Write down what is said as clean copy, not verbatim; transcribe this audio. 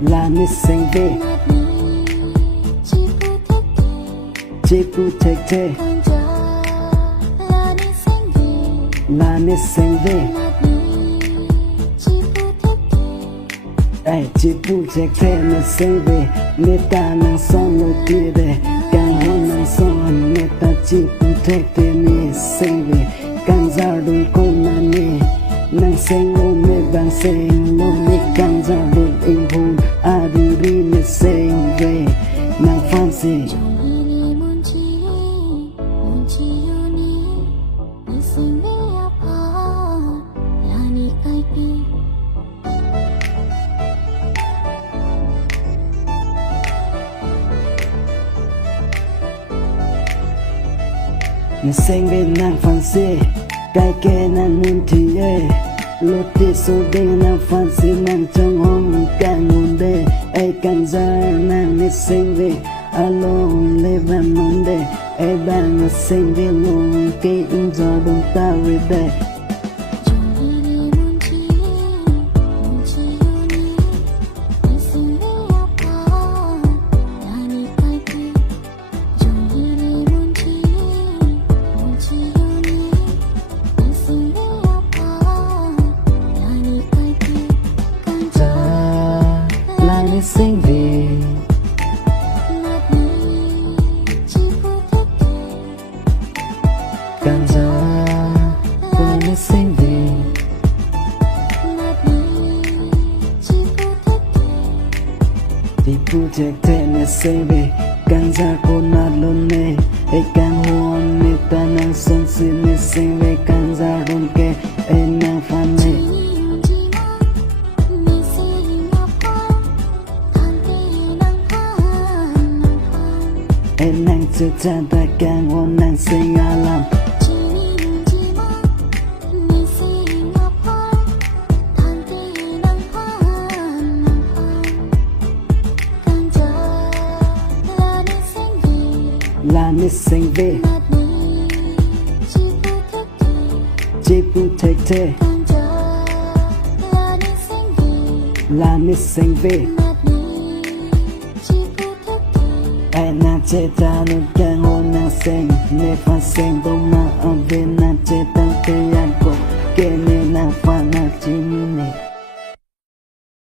là nít sinh về chỉ phụ thề thề là nít sinh về ai chỉ phụ thề thề nít sinh về nít ta năng son nô tì về càng hôn năng son nít ta chỉ phụ thề thề nít sinh về càng ra đôi con là nít năng sinh ôm nít vàng sinh ôm nít càng ra đôi in hôn a đi đi nít sinh về năng phan gì nít sinh về năng phan gì cái kê năng muốn thì lột tì số đê năng phan gì năng trong hông càng nguồn đê ai càng ra năng nít sinh về alo lê văn mong đê ai đang sinh về luôn cái in gió đông ta về đây sinh về càng giờ qua nít sinh về thì phụ trách thế nít sinh về càng giờ cô nát luôn nè ai càng hôn nít ta năng son xin nít sinh về càng giờ đồn kê ai năng phan nè em năng chưa chan ta càng ngon năng sinh alam là nít sinh về chỉ phụ thề thề là nít sinh về ai na chế ta nụ càng hôn nàng sinh nê pha sinh đông mà ở bên na chế ta tê ăn cổ kê nê nàng pha na chỉ nê